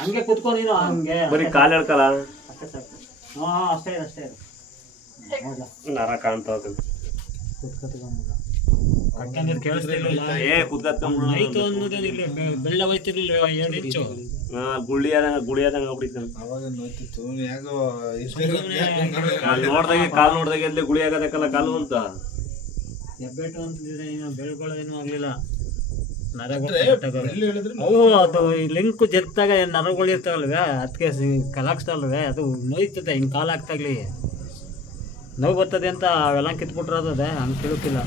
ಹಂಗೆ ಕುತ್ಕೊ ನೀನು ಹಂಗೆ ಬರೀ ಕಾಲು ಹೇಳ್ಕಲ್ಲ ಅಷ್ಟೇ ಸಾಕು. ಅಷ್ಟೇ ಇರು ನರ ಕಾಣ್ತಾ ಬೆಳ್ಳ ಹೋಯ್ತಿರ್ಲಿಲ್ಲ 2 ಇಂಚು ಗುಳಿಯಾದಂಗ ನೋಡ್ದಾಗೆ ಕಾಲು ನೋಡ್ದಾಗೆ ಎಲ್ಲಿ ಗುಳಿ ಆಗದಕ್ಕಲ್ಲ ಕಾಲು ಅಂತ ಹೆಬ್ಬೆಟ್ಟು ಅಂತಿದ್ರೆ ನೀನು ಬೆಳ್ಕೊಳ್ಳೋದೇನು ಆಗ್ಲಿಲ್ಲ. ಅವು ಅದು ಲಿಂಕ್ ಜಗ್ತಾಗ ನರಗಳು ಇರ್ತಾವಲ್ವೇ ಅದಕ್ಕೆ ಕಲಾಕ್ಸ್ತಾವಲ್ವೇ ಅದು ನೋಯ್ತದೆ. ಹಿಂಗೆ ಕಾಲು ಹಾಕ್ತಾಗ್ಲಿ ನೋವು ಬರ್ತದೆ ಅಂತ ಅವೆಲ್ಲ ಕಿತ್ಬಿಟ್ರದೆ ಹಂಗೆ ತಿಳುಕಿಲ್ಲ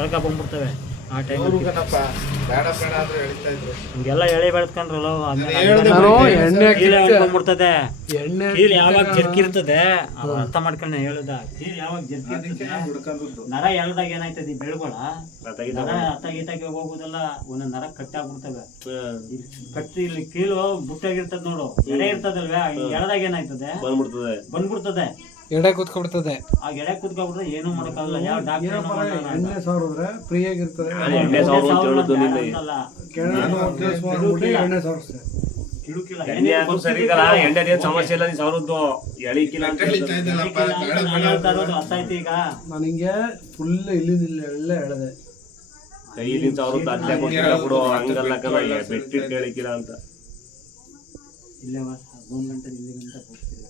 ಎಳ್ಕ ಬಂದ್ಬಿಡ್ತವೆ ಆ ಟೈಮ್. ಹಿಂಗೆಲ್ಲ ಎಳೆ ಬೆಳೆದ್ಕೊಂಡ್ರಲ್ಲ ಬಂದ್ಬಿಡ್ತದೆ. ಕೀಲ್ ಯಾವಾಗ ಜರ್ಕಿರ್ತದೆ ಅರ್ಥ ಮಾಡ್ಕೊಂಡೆ ಹೇಳುದ. ಕೀಲ್ ಯಾವಾಗ ಜರ್ಕಿರ್ತದೆ ನರ ಎಳ್ದಾಗ ಏನಾಯ್ತದೆ ಬೆಳ್ಗೊಳ ನರ ಅತ್ತಾಗಿ ಹೋಗುದಲ್ಲ ಒಂದೊಂದು ನರ ಕಟ್ಟಾಗ್ಬಿಡ್ತವೆ. ಕಟ್ಟಿ ಇಲ್ಲಿ ಕೀಲು ಬುಟ್ಟಾಗಿರ್ತದೆ ನೋಡು ಎಡೆ ಇರ್ತದಲ್ವೇ ಎಳ್ದಾಗ ಏನಾಯ್ತದೆ ಬಂದ್ಬಿಡ್ತದೆ ಎಡೆ ಕೂತ್ಕೊಬಿಡ್ತದೆ. ಆ ಎಡೆ ಕೂತ್ಕೊಂಡ್ಬಿಟ್ರೆ ಏನು ಮಾಡಕ್ಕಾಗಲ್ಲ. ಯಾವ ಡಾಕ್ಟರ್ ಎಣ್ಣೆ ಸಾವಿರ ಫ್ರೀ ಆಗಿರ್ತದೆ. ಎಣ್ಣೆ ಸಮಸ್ಯೆ ಇಲ್ಲ ಸಾವಿರದ್ದು ಎಳಿಕಿಲ್ಲ ಅರ್ಥ ಆಯ್ತು. ಈಗ ನಾನು ಹಿಂಗೆ ಫುಲ್ ಇಲ್ಲಿಂದ ಎಲ್ಲ ಎಳೆದೆ ಕೈಲಿಂದ ಸಾವಿರದ್ದು ಅಡ್ಲೆ ಕೊಟ್ಟಿಲ್ಲ ಬಿಡು ಹಂಗಲ್ಲ ಕಲ ಬೆಟ್ಟಿಟ್ಟು ಹೇಳಿಕಿಲ್ಲ ಅಂತ ಇಲ್ಲೇ 1 ಗಂಟೆ 2 ಗಂಟೆ ಹೋಗ್ತಿಲ್ಲ.